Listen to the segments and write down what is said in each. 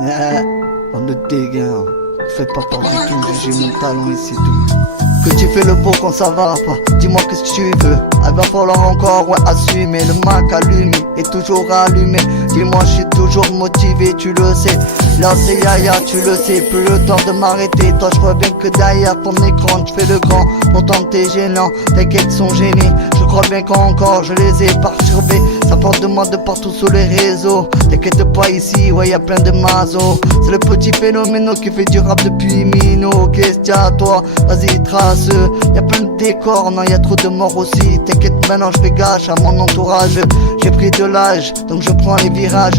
Bande de dégâts, faites pas peur du tout, jugez mon talent et c'est tout. Que tu fais le beau quand ça va pas, dis-moi qu'est-ce que tu veux. Il va falloir encore assumer, le Mac allumé et toujours allumé. Dis-moi je suis toujours motivé, tu le sais. Là c'est Yaya, tu le sais, plus le temps de m'arrêter. Toi je vois bien que derrière ton écran tu fais le grand. Pourtant t'es gênant, t'inquiète sont gênés. Je crois bien qu'encore je les ai perturbés. Ça porte de moi de partout sur les réseaux. T'inquiète pas ici, ouais y'a plein de mazos. C'est le petit phénoméno qui fait du rap depuis Mino. Qu'est-ce qu'il y a à toi, vas-y trace. Y'a plein de décors, non y'a trop de morts aussi. T'inquiète maintenant je fais gâche à mon entourage. J'ai pris de l'âge, donc je prends les virages.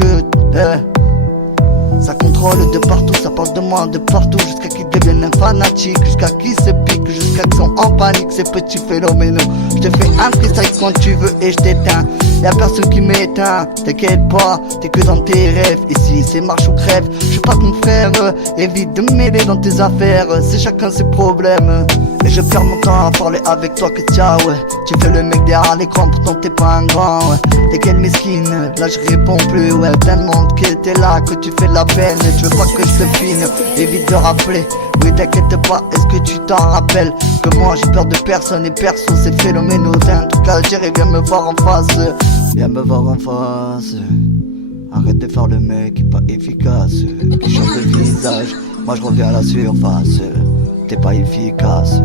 Ça contrôle de partout, ça parle de moi de partout. Jusqu'à qu'ils deviennent un fanatique, jusqu'à qu'ils se piquent, jusqu'à qu'ils sont en panique. Ces petits phénoménaux, je te fais un freestyle quand tu veux et je t'éteins. Y'a personne qui m'éteint, t'inquiète pas, t'es que dans tes rêves. Ici c'est marche ou crève, je suis pas ton frère. Évite de m'aider dans tes affaires, c'est chacun ses problèmes. Et je perds mon temps à parler avec toi que tiens ouais. Tu fais le mec derrière l'écran, pourtant t'es pas un grand ouais. T'es quelle mesquine, là je réponds plus ouais. Tellement que t'es là, que tu fais de la peine. Et tu veux pas que je te pine, évite de rappeler. Oui t'inquiète pas, est-ce que tu t'en rappelles que moi j'ai peur de personne et perso c'est phénoménal. T'as un truc à dire et viens me voir en face. Viens me voir en face. Arrête de faire le mec qui est pas efficace, qui change de visage, moi je reviens à la surface. T'es pas efficace.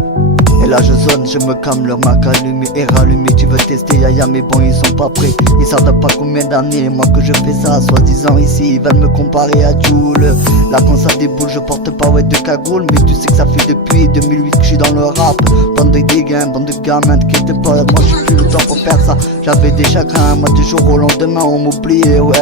Et là je zone, je me calme, leur Mac allumé et rallumé. Tu veux tester Yaya mais bon ils sont pas prêts. Ils savent pas combien d'années, moi que je fais ça. Soi-disant ici ils veulent me comparer à Joule. Là quand ça déboule je porte pas ouais de cagoule. Mais tu sais que ça fait depuis 2008 que je suis dans le rap. Bande de dégains, bande de gamins, t'inquiète pas, moi j'ai plus le temps pour faire ça. J'avais des chagrins, moi du jour au lendemain on m'oubliait. Ouais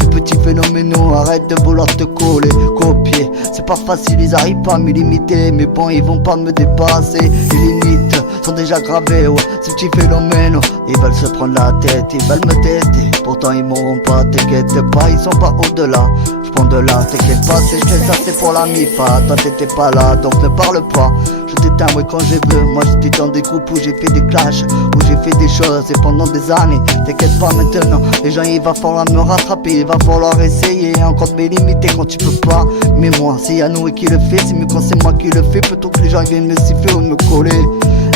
ces petits phénoménaux, arrête de vouloir te coller, copier. C'est pas facile, ils arrivent pas à m'illimiter. Mais bon ils vont pas me dépasser. Les limites sont déjà gravées, ouais. Ces petits phénomènes, ils veulent se prendre la tête, ils veulent me tester. Pourtant ils m'auront pas, t'inquiète pas, ils sont pas au-delà. Je prends de là, t'inquiète pas, c'est ça c'est pour la MIFA. Toi t'étais pas là, donc ne parle pas. Je t'éteins ouais quand je veux, moi j'étais dans des groupes où j'ai fait des clashs, où j'ai fait des choses et pendant des années. T'inquiète pas maintenant, les gens il va falloir me rattraper. Il va falloir essayer encore de me limiter quand tu peux pas. Mais moi c'est Yannou qui le fait, c'est mieux quand c'est moi qui le fais. Plutôt que les gens ils viennent me siffler ou me coller.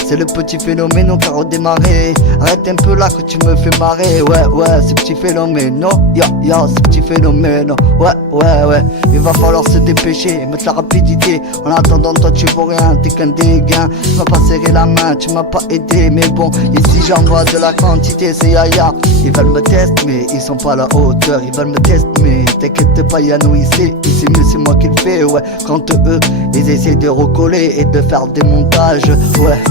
C'est le petit phénomène qui a redémarré. Arrête un peu là que tu me fais marrer. Ouais, ce petit phénomène. Ce petit phénomène. Ouais. Il va falloir se dépêcher, mettre la rapidité. En attendant, toi tu vaux rien, t'es qu'un dégain. Tu m'as pas serré la main, tu m'as pas aidé. Mais bon, ici j'envoie de la quantité, c'est Yaya. Ils veulent me tester, mais ils sont pas à la hauteur. Ils veulent me tester, mais t'inquiète pas, Yannou ici. Ici mieux, c'est moi qui le fais, ouais. Quand eux, ils essaient de recoller et de faire des montages, ouais.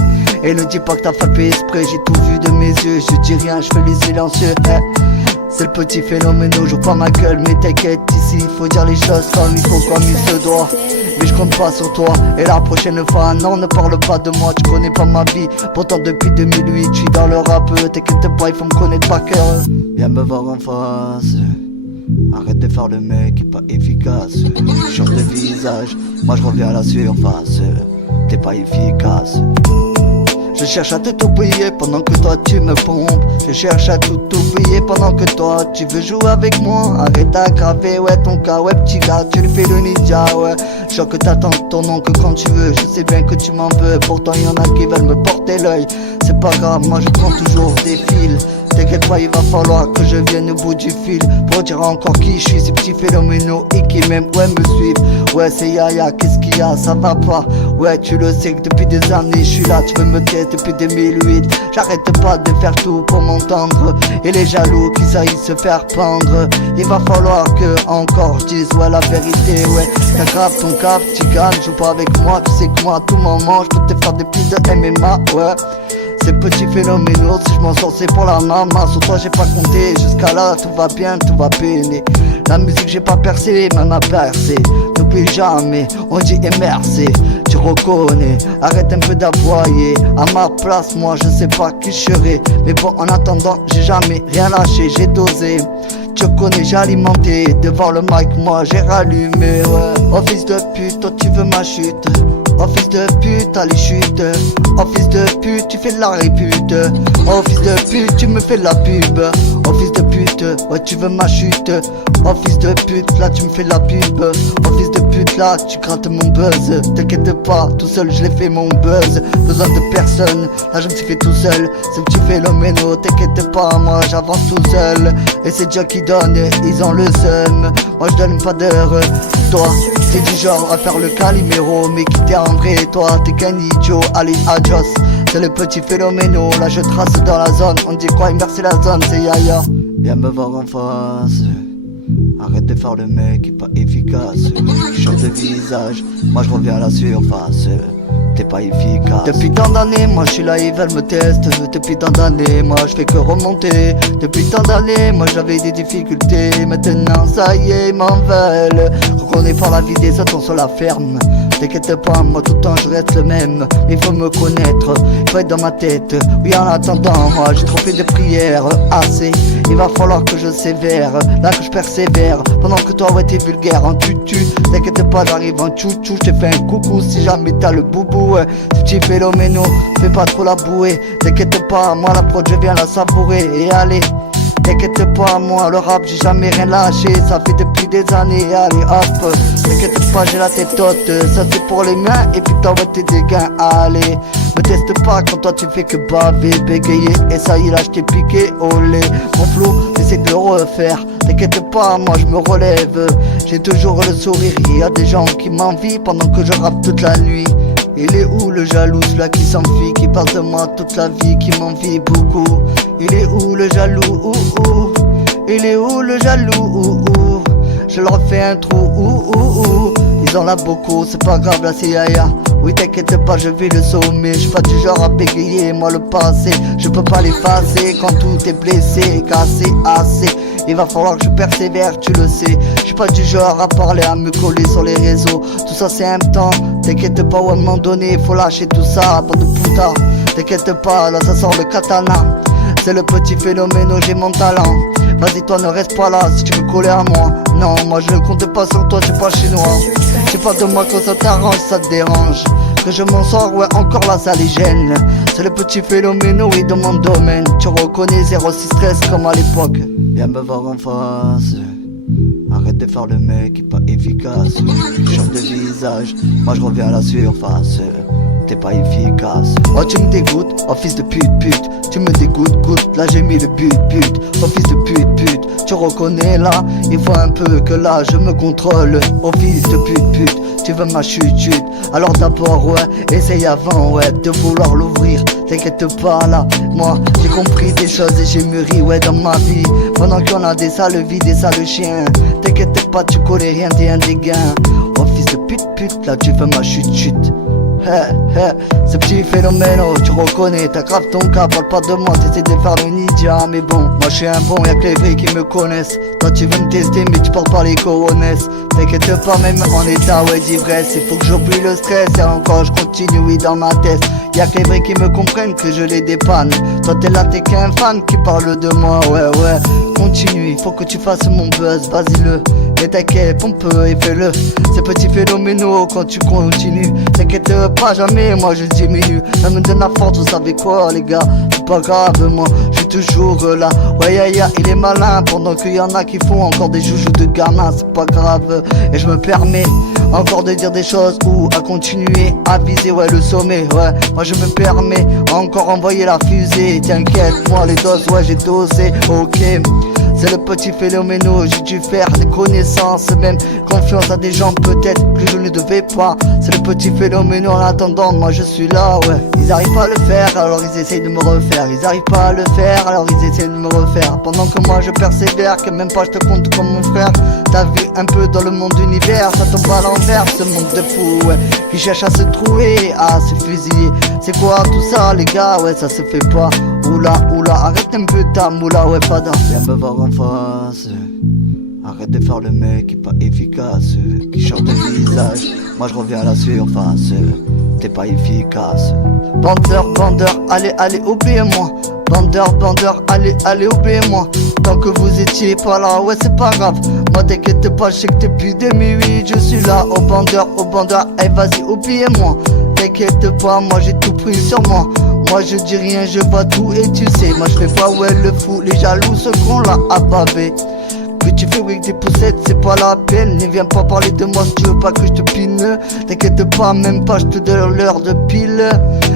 Et ne dis pas que t'as fait exprès, j'ai tout vu de mes yeux. Je dis rien, je fais les silencieux. C'est le petit phénomène, joue pas ma gueule, mais t'inquiète, ici il faut dire les choses comme il faut, comme il se doit. Mais je compte pas sur toi, et la prochaine fois, non ne parle pas de moi, tu connais pas ma vie. Pourtant depuis 2008, je suis dans le rap, t'inquiète pas, il faut me connaître par cœur. Viens me voir en face. Arrête de faire le mec qui est pas efficace. Change de visage, moi je reviens à la surface. T'es pas efficace. Je cherche à tout oublier pendant que toi tu me pompes. Je cherche à tout oublier pendant que toi tu veux jouer avec moi. Arrête d'aggraver, ouais ton cas, ouais petit gars, tu le fais le ninja, ouais. Je sais que t'attends ton nom que quand tu veux, je sais bien que tu m'en veux. Pourtant y'en a qui veulent me porter l'œil. C'est pas grave, moi je prends toujours des fils. T'inquiète pas, il va falloir que je vienne au bout du fil pour dire encore qui je suis, ces petits phénoménaux et qui même ouais me suivent. Ouais c'est Yaya, qu'est-ce qu'il y a, ça va pas. Ouais tu le sais que depuis des années je suis là, tu veux me tester depuis 2008. J'arrête pas de faire tout pour m'entendre. Et les jaloux qui saillent se faire pendre. Il va falloir que encore je dise ouais la vérité. Ouais t'aggraves ton cap, tu gagnes, joue pas avec moi. Tu sais que moi à tout moment je peux te faire des prises de MMA. Ouais ces petits phénomènes, si je m'en sors c'est pour la maman. Sur toi j'ai pas compté, jusqu'à là tout va bien, tout va peiner. La musique j'ai pas percé, même à percer. N'oublie jamais, on dit et merci. Tu reconnais, arrête un peu d'avoyer. À ma place moi je sais pas qui je serai. Mais bon en attendant j'ai jamais rien lâché, j'ai dosé. Tu connais, j'ai alimenté. Devant le mic moi j'ai rallumé, ouais. Oh fils de pute, toi tu veux ma chute. Oh fils de pute, allez chute. Oh fils de pute, tu fais de la répute. Oh fils de pute, tu me fais de la pub. Oh fils de pute, chute, ouais tu veux ma chute. Oh fils de pute, là tu me fais la pub. Oh fils de pute, là tu grattes mon buzz. T'inquiète pas, tout seul je l'ai fait mon buzz. Besoin de personne, là je me suis fait tout seul. Ce petit phénoméno, t'inquiète pas, moi j'avance tout seul. Et c'est Dieu qui donne, ils ont le seum. Moi je donne pas d'heure. Toi, t'es du genre à faire le Calimero, mais qui t'es en vrai, toi t'es qu'un idiot. Allez adios, c'est le petit phénoméno. Là je trace dans la zone, on dit quoi, inverser la zone, c'est yaya. Viens me voir en face. Arrête de faire le mec qui est pas efficace, qui change de visage, moi je reviens à la surface. T'es pas efficace. Depuis tant d'années, moi je suis là, ils veulent me tester. Depuis tant d'années, moi je fais que remonter. Depuis tant d'années, moi j'avais des difficultés. Maintenant ça y est, ils m'en veulent. Reconnais par la vie des autres, on se la ferme. T'inquiète pas, moi tout le temps je reste le même. Mais il faut me connaître, il faut être dans ma tête. Oui en attendant, moi j'ai trop fait de prières. Assez, il va falloir que je sévère. Là que je persévère, pendant que toi ouais t'es vulgaire en tutu. T'inquiète pas, j'arrive en chouchou. Je te fais un coucou si jamais t'as le boubou. Ce petit phénoméno, fais pas trop la bouée. T'inquiète pas, moi la prod je viens la savourer. Et allez, t'inquiète pas, moi le rap j'ai jamais rien lâché. Ça fait depuis des années, allez hop. T'inquiète pas, j'ai la tête haute. Ça c'est pour les mains et puis t'as ouais tes dégâts. Allez, me teste pas quand toi tu fais que baver, bégayer. Et ça y est là je t'ai piqué, olé. Mon flow, j'essaie de le refaire. T'inquiète pas, moi je me relève. J'ai toujours le sourire, il y a des gens qui m'envient pendant que je rappe toute la nuit. Il est où le jaloux, celui-là qui s'enfuit, qui parle de moi toute la vie, qui m'envie beaucoup. Il est où le jaloux, il est où le jaloux, je leur fais un trou, ils en ont beaucoup, c'est pas grave là c'est yaya. Oui t'inquiète pas, je vais le sommet. Je suis pas du genre à bégayer, moi le passé je peux pas l'effacer. Quand tout est blessé, cassé, assez. Il va falloir que je persévère, tu le sais. Je suis pas du genre à parler, à me coller sur les réseaux. Tout ça c'est un temps, t'inquiète pas, à un moment donné faut lâcher tout ça, bande de puta. T'inquiète pas, là ça sort le katana. C'est le petit phénoméno, j'ai mon talent. Vas-y toi ne reste pas là si tu veux coller à moi. Non moi je ne compte pas sur toi, tu es pas chinois. C'est pas de moi que ça t'arrange, ça te dérange. Que je m'en sors, ouais encore là ça les gêne. C'est le petit phénoméno, oui dans mon domaine. Tu reconnais 06 stress comme à l'époque. Viens me voir en face. Arrête de faire le mec qui est pas efficace. Change de visage, moi je reviens à la surface. T'es pas efficace. Oh tu me dégoûtes, oh fils de pute. Tu me dégoûtes, goûte, là j'ai mis le but. Oh fils de pute. Tu reconnais là, il faut un peu que là je me contrôle. Oh fils de pute, tu veux ma chute. Alors d'abord ouais, essaye avant ouais de vouloir l'ouvrir. T'inquiète pas là, moi j'ai compris des choses et j'ai mûri ouais dans ma vie. Pendant qu'il y en a des sales vies, des sales chiens. T'inquiète pas, tu connais rien, t'es un dégain. Oh fils de pute, là tu veux ma chute. Ce petit phénomène, tu reconnais, t'as grave ton cas, parle pas de moi, t'essaies de faire le ninja. Mais bon, moi je suis un bon, y'a que les vrais qui me connaissent. Toi tu veux me tester mais tu portes pas les coronesses. T'inquiète pas même en état ouais d'ivresse. Il faut que j'oublie le stress et encore je continue oui dans ma tête. Y'a que les vrais qui me comprennent que je les dépanne. Toi t'es là t'es qu'un fan qui parle de moi, ouais. Continue, il faut que tu fasses mon buzz, vas-y-le. Mais t'inquiète, pompe et fais-le. C'est petit phénoméno quand tu continues. T'inquiète pas jamais, moi je diminue. Ça me donne la force, vous savez quoi les gars. C'est pas grave, moi je suis toujours là. Ouais yaya, il est malin. Pendant qu'il y en a qui font encore des joujoux de gamin. C'est pas grave, et je me permets encore de dire des choses ou à continuer à viser ouais le sommet. Ouais, moi je me permets encore envoyer la fusée. T'inquiète, moi les doses ouais j'ai dosé. Ok, c'est le petit phénoméno, j'ai dû faire des connaissances, même confiance à des gens peut-être que je ne devais pas. C'est le petit phénoméno en attendant, moi je suis là, ouais. Ils arrivent pas à le faire, alors ils essayent de me refaire. Ils arrivent pas à le faire, alors ils essayent de me refaire. Pendant que moi je persévère, que même pas je te compte comme mon frère. T'as vu un peu dans le monde univers, ça tombe à l'envers, ce monde de fou, ouais. Qui cherche à se trouver, à se fusiller. C'est quoi tout ça les gars, ouais ça se fait pas. Oula, arrête un peu ta moula, ouais fada. Viens me voir en face. Arrête de faire le mec qui est pas efficace, qui change de visage, moi je reviens à la surface. T'es pas efficace. Bandeur, allez, oubliez-moi. Bandeur, allez, oubliez-moi. Tant que vous étiez pas là, ouais c'est pas grave. Moi t'inquiète pas, je sais que depuis 2008 je suis là. Au bandeur, hey vas-y oubliez-moi. T'inquiète pas, moi j'ai tout pris sur moi. Moi je dis rien, je vois tout et tu sais. Moi je fais pas ouais le fou, les jaloux ceux qu'on l'a abavé. Que tu fais avec des poussettes, c'est pas la peine. Ne viens pas parler de moi si tu veux pas que je te pine. T'inquiète pas, même pas, je te donne l'heure de pile.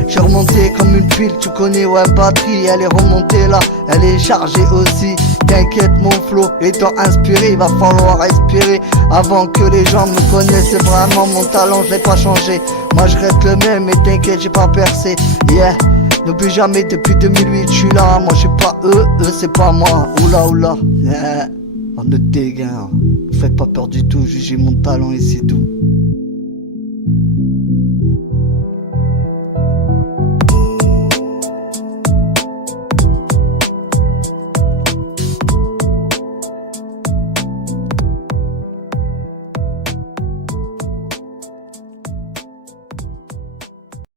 J'suis remonté comme une pile, tu connais, ouais, batterie. Elle est remontée là, elle est chargée aussi. T'inquiète, mon flow étant inspiré, il va falloir respirer avant que les gens me connaissent. C'est vraiment mon talent, je l'ai pas changé. Moi je reste le même et t'inquiète, j'ai pas percé. Yeah, n'oublie jamais, depuis 2008 je suis là. Moi je suis pas eux c'est pas moi. Oula oula, yeah. Bande de dégains, vous faites pas peur du tout, jugez mon talent et c'est tout.